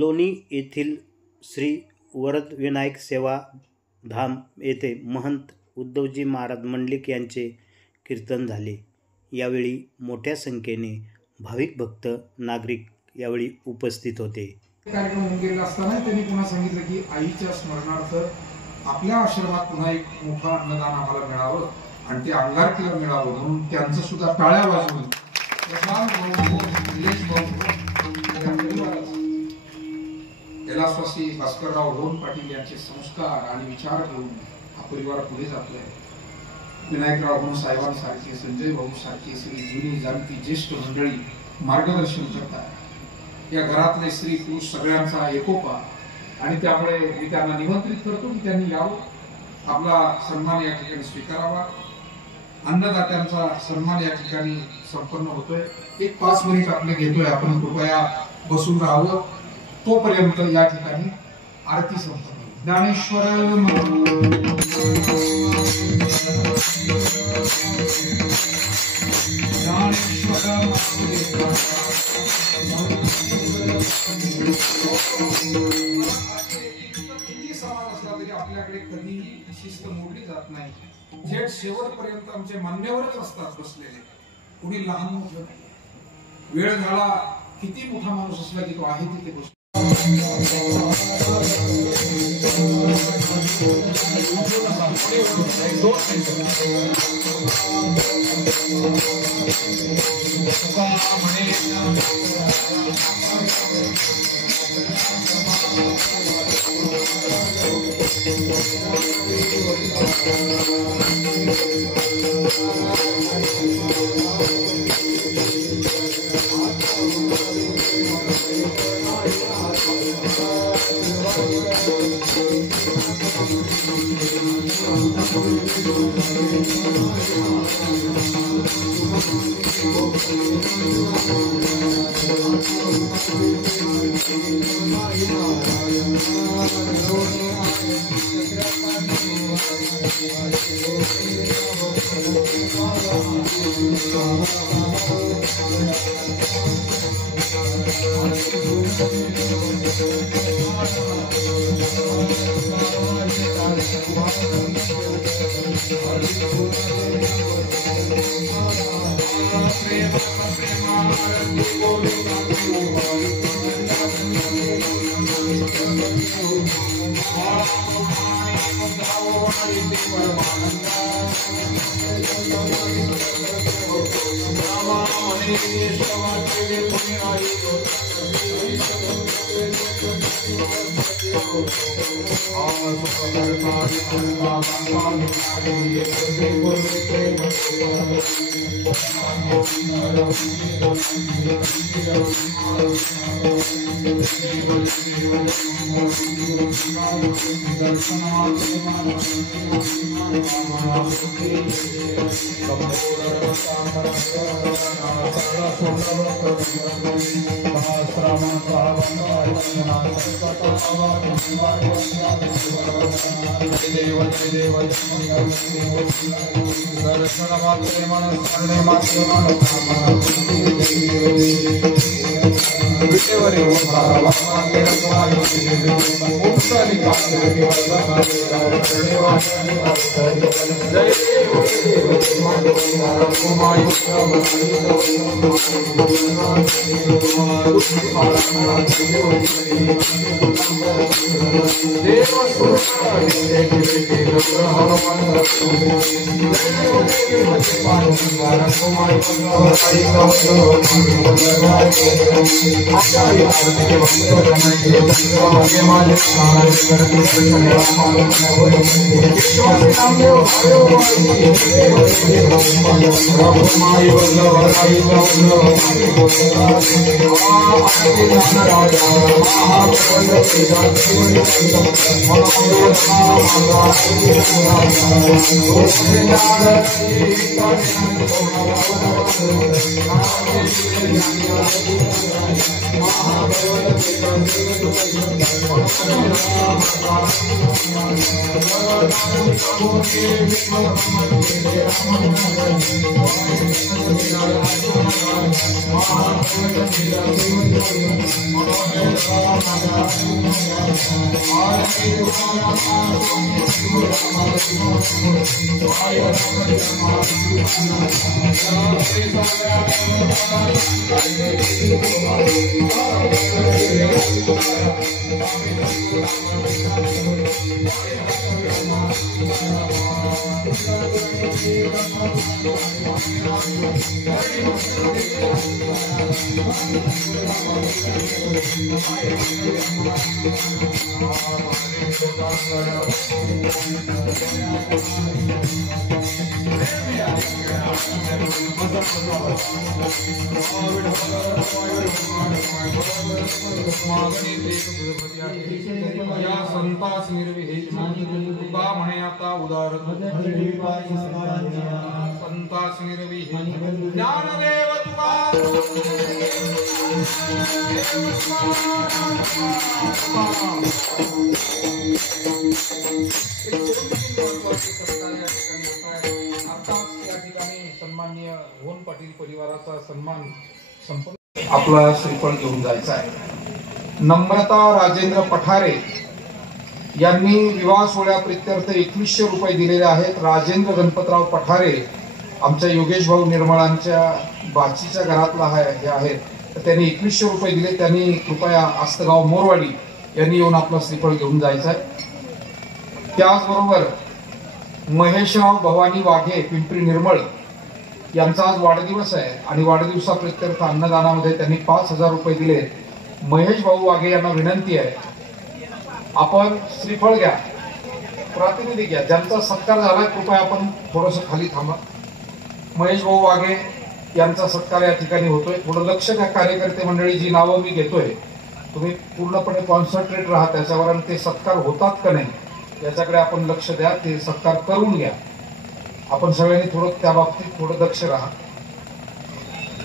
लोणी येथील श्री वरदविनायक सेवा धाम येथे महंत उद्धवजी महाराज मंडलिक यांचे कीर्तन झाले। यावेळी मोठ्या संख्येने भाविक भक्त नागरिक यावेळी उपस्थित होते। कार्यक्रम होऊन गेलेला असताना त्यांनी पुन्हा सांगितलं की आईच्या स्मरणार्थ आपल्या आश्रमात पुन्हा एक मोठा अन्नदान आम्हाला मिळावं आणि ते अंगारकीला मिळावं म्हणून त्यांचं सुद्धा टाळ्या वाजवून कैलासवासी भास्करराव रोहन पाटील यांचे संस्कार आणि विचार घेऊन हा परिवार पुढे जातोय। विनायकराव भाऊ साहेबांसारखे, संजय भाऊ सारखे सगळी जुनी जाणती ज्येष्ठ मंडळी मार्गदर्शन करतात। या घरातले स्त्री पुरुष सगळ्यांचा एकोपा आणि त्यामुळे मी त्यांना निमंत्रित करतो की त्यांनी यावं, आपला सन्मान या ठिकाणी स्वीकारावा। अन्नदात्यांचा सन्मान या ठिकाणी संपन्न होतोय। एक 5 मिनिट आपले घेतोय आपण, कृपया बसून राहावं। तोपर्यंत या ठिकाणी आरती संपन्न होईल। ज्ञानेश्वर समाज असला तरी आपल्याकडे कधीही शिस्त मोडली जात नाही। जे शेवटपर्यंत आमचे मान्यवरच असतात बसलेले, कुणी लहान मोठं नाही। वेळ झाला, किती मोठा माणूस असला की तो आहे तिथे बसतो। या संतास निर्विहेज तुका म्हणे आता उदार संतास निर्विहेज ज्ञानदेव तुका सन्माननीय होन पाटील परिवाराचा सन्मान संपन्न आपला श्रीफळ घेऊन जायचा आहे। नम्रता राजेंद्र पठारे यांनी विवाह सोहळ्याप्रित्यर्थ 2100 रुपये दिलेले आहेत। राजेंद्र गणपतराव पठारे आमच्या योगेश भाऊ निर्मळांच्या बाचीच्या घरातला हे आहेत, तर त्यांनी 2100 रुपये दिले। त्यांनी कृपया आस्तगाव मोरवाडी यांनी येऊन आपला श्रीफळ घेऊन जायचा आहे। त्याचबरोबर महेशराव भवानी वाघे पिंपरी निर्मळ यांचा आज वाढदिवस आहे आणि वाढदिवसाप्रित्यर्थ अन्नदानामध्ये त्यांनी 5000 रुपये दिले। महेश भाऊ वाघे यांना विनंती आहे, आपण श्रीफळ घ्या, प्रातिनिधिक घ्या, ज्यांचा सत्कार झाला कृपया आपण थोडंसं खाली थांबा। महेश भाऊ वाघे यांचा सत्कार या ठिकाणी होतोय, थोडं लक्ष द्या। कार्यकर्ते मंडळी जी नावं मी घेतोय तुम्ही पूर्णपणे कॉन्सन्ट्रेट राहा त्याच्यावर आणि ते सत्कार होतात का नाही याच्याकडे आपण लक्ष द्या, ते सत्कार करून घ्या। आपण सगळ्यांनी थोडं त्या बाबतीत थोडं दक्ष राहा।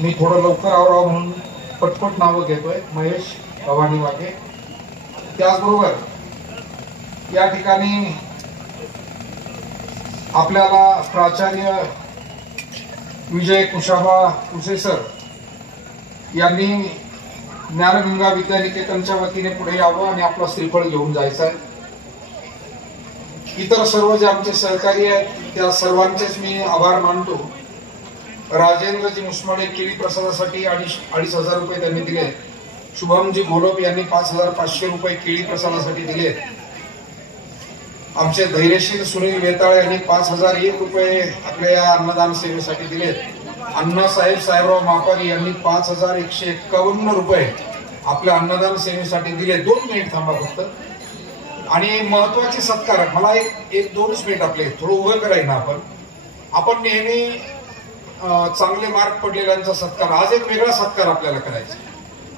मी थोडं लवकर आवरावं म्हणून पटपट नावं घेतोय। महेश भवानी वाघे, त्याचबरोबर या ठिकाणी आपल्याला प्राचार्य विजय कुशाबा कुसेसर यांनी ज्ञानगंगा विद्यानिकेतनच्या वतीने पुढे यावं आणि आपला श्रीफळ घेऊन जायचं आहे। इतर सर्व जे आमचे सहकारी आहेत त्या सर्वांचेच मी आभार मानतो। राजेंद्रजी मुसमडे केळी प्रसादासाठी 2500 रुपये त्यांनी दिले। शुभमजी घोलप यांनी 5500 रुपये केळी प्रसादासाठी दिले। आमचे धैर्यशील सुनील वेताळ यांनी 5001 रुपये आपल्या या अन्नदान सेवेसाठी दिले। अण्णासाहेब साहेबराव मापारी यांनी 5151 रुपये आपल्या अन्नदान सेवेसाठी दिले। 2 मिनिट थांबा फक्त। आणि महत्वाचे सत्कार, मला एक 2 मिनिट आपले थोडं उभं करायला आपण नेहमी चांगले मार्क पडलेल्यांचा सत्कार, आज एक वेगळा सत्कार आपल्याला करायचा।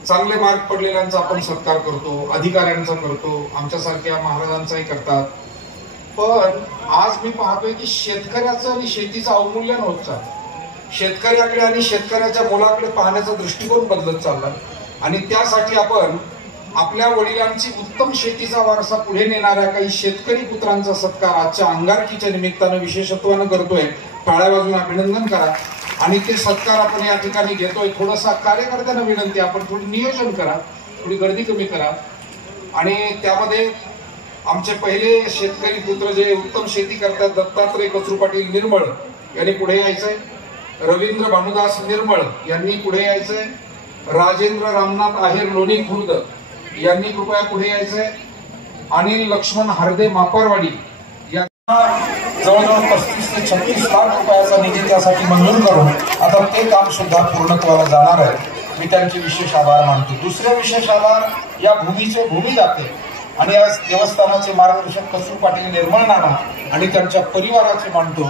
चांगले मार्क पडलेल्यांचा आपण सत्कार करतो, अधिकाऱ्यांचा करतो, आमच्यासारख्या महाराजांचाही करतात। पण आज मी पाहतोय की शेतकऱ्याचं आणि शेतीचं अवमूल्यन होत चाललं। शेतकऱ्याकडे आणि शेतकऱ्याच्या मुलाकडे पाहण्याचा दृष्टिकोन बदलत चालला आणि त्यासाठी आपण आपल्या वडिलांची उत्तम शेतीचा वारसा पुढे नेणाऱ्या काही शेतकरी पुत्रांचा सत्कार आजच्या अंगारकीच्या निमित्तानं विशेषत्वानं करतोय। टाळ्या वाजून अभिनंदन करा आणि ते सत्कार आपण या ठिकाणी घेतोय। थोडासा कार्यकर्त्यांना विनंती, आपण थोडी नियोजन करा, थोडी गर्दी कमी करा आणि त्यामध्ये आमचे पहिले शेतकरी पुत्र जे उत्तम शेती करतात दत्तात्रय कचरू पाटील निर्मळ यांनी पुढे यायचंय। रवींद्र भानुदास निर्मळ यांनी पुढे यायचंय। राजेंद्र रामनाथ आहेर लोणी खुर्द यांनी कृपया पुढे यायचंय। अनिल लक्ष्मण हार्दे मापारवाडी यांना जवळजवळ 35 ते 36 लाख रुपयाचा निधी त्यासाठी मंजूर करून आता ते काम सुद्धा पूर्णत्वाला जाणार आहे। मी त्यांचे विशेष आभार मानतो। दुसरे विशेष आभार या भूमीचे भूमिदाते आणि या देवस्थानाचे मार्गदर्शक कचरू पाटील निर्मळ नाना आणि त्यांच्या परिवाराचे मानतो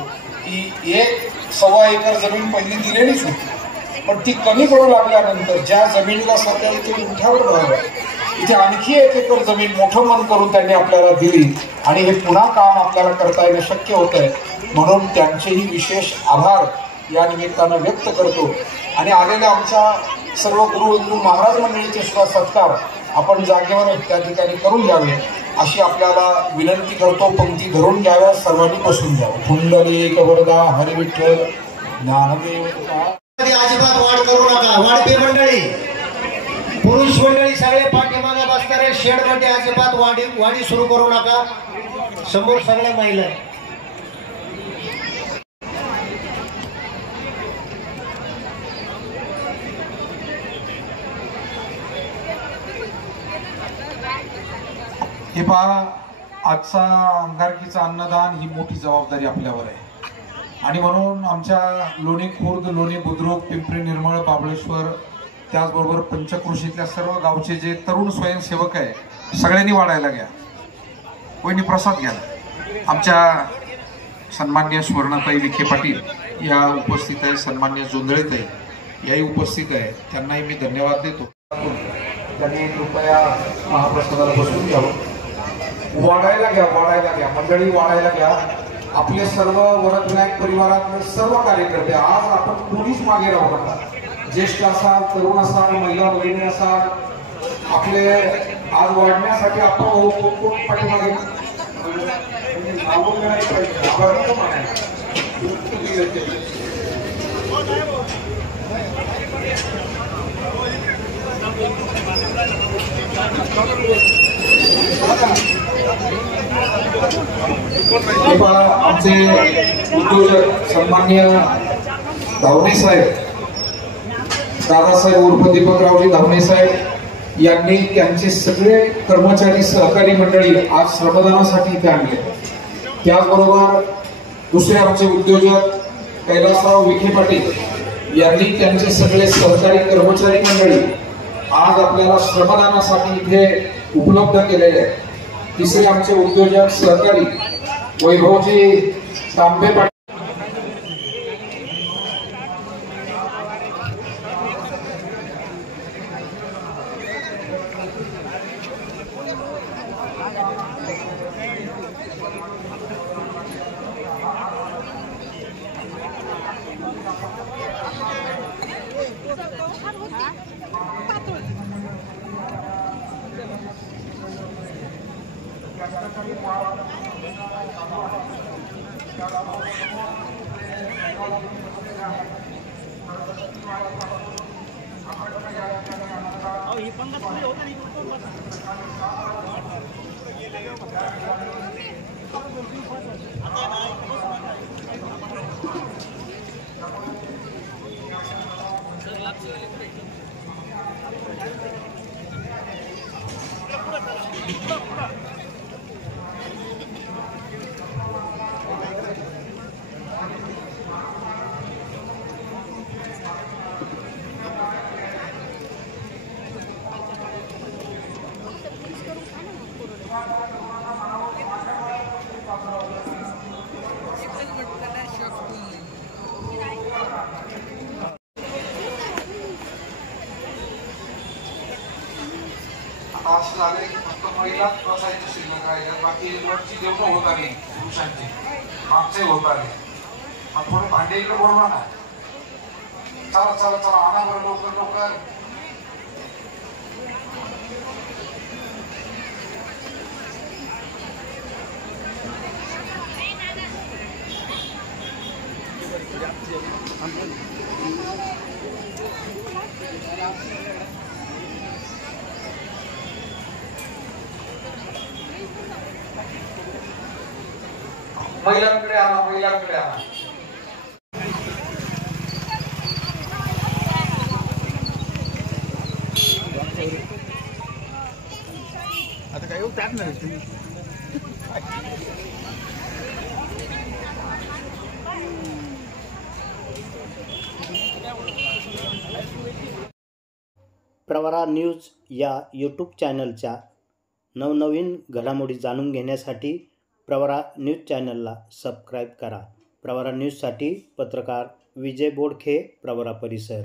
की 1.25 एकर जमीन पहिली दिलेलीच होती, पण ती कमी पडू लागल्यानंतर ज्या जमिनीला सध्या इथे उठावर व्हावं इथे आणखी 1 एकर जमीन मोठं मन करून त्यांनी आपल्याला दिली आणि हे पुन्हा काम आपल्याला करता येणं शक्य होत आहे। म्हणून त्यांचेही विशेष आभार या निमित्तानं व्यक्त करतो आणि आलेल्या आमच्या सर्व गुरुवंदू महाराज मंडळीचे सुद्धा सत्कार आपण जागेवर त्या ठिकाणी करून घ्यावे। अशी आपल्याला विनंती करतो. पंक्ती धरून घ्याव्या, सर्वांनी बसून घ्यावं. पुंडलिक वरदा हरी विठ्ठल ज्ञानदेव. अजिबात वाढ करू नका. वाढपी मंडळी, पुरुष मंडळी सगळे पाठीमागे बसणारे शेड मध्ये अजिबात वाढी सुरू करू नका. समोर सगळ्या महिला. हे पहा, आजचा अंगारकीचा अन्नदान ही मोठी जबाबदारी आपल्यावर आहे आणि म्हणून आमच्या लोणी खुर्द, लोणी बुद्रुक, पिंपरी निर्मळ, बाबळेश्वर, त्याचबरोबर पंचक्रोशीतल्या सर्व गावचे जे तरुण स्वयंसेवक आहे सगळ्यांनी वाढायला घ्या. वहिनी प्रसाद घ्या. आमच्या सन्मान्य स्वर्णताई विखे पाटील या उपस्थित आहे, सन्मान्य जोंधळेताई याही उपस्थित आहे. त्यांनाही मी धन्यवाद देतो. त्यांनी कृपया महाप्रसादाला बसून घ्यावं. वाढायला घ्या, वाढायला घ्या मंडळी, वाढायला घ्या. आपले सर्व वरदविनायक परिवारातले सर्व कार्यकर्ते, आज आपण कोणीच मागे राहू नका. ज्येष्ठ असाल, तरुण असाल, महिला भगिनी असाल, आपले आज वाढण्यासाठी आपण कोण पाठीमागे आमचे उद्योजक सन्मान्य धावणे साहेब, दादासाहेब उर्फ दीपकरावजी धावणे साहेब यांनी त्यांचे सगळे कर्मचारी, सहकारी मंडळी आज श्रमदानासाठी इथे आणले. त्याचबरोबर दुसरे आमचे उद्योजक कैलासराव विखे पाटील यांनी त्यांचे सगळे सहकारी कर्मचारी मंडळी आज आपल्याला श्रमदानासाठी इथे उपलब्ध केलेले आहे. तिसरे आमचे उद्योजक सहकारी वैभवजी तांबे पाटील. असं झालंय की फक्त महिलाच बसायची शिल्लक आहे, बाकी वरची जेवण होत आली पुरुषांची, मागचे होत आले. मग थोडे भांडे इकडे बोलवा ना. चला चला चला, आणा बरं लवकर लवकर. महिलांकडे आणा, महिलांकडे आणा. आता काय टाकणार तुम्ही? प्रवरा न्यूज या यूट्यूब चॅनलच्या नवनवीन घडामोडी जाणून घेण्यासाठी प्रवरा न्यूज चॅनलला सबस्क्राईब करा. प्रवरा न्यूजसाठी पत्रकार विजय बोडखे, प्रवरा परिसर.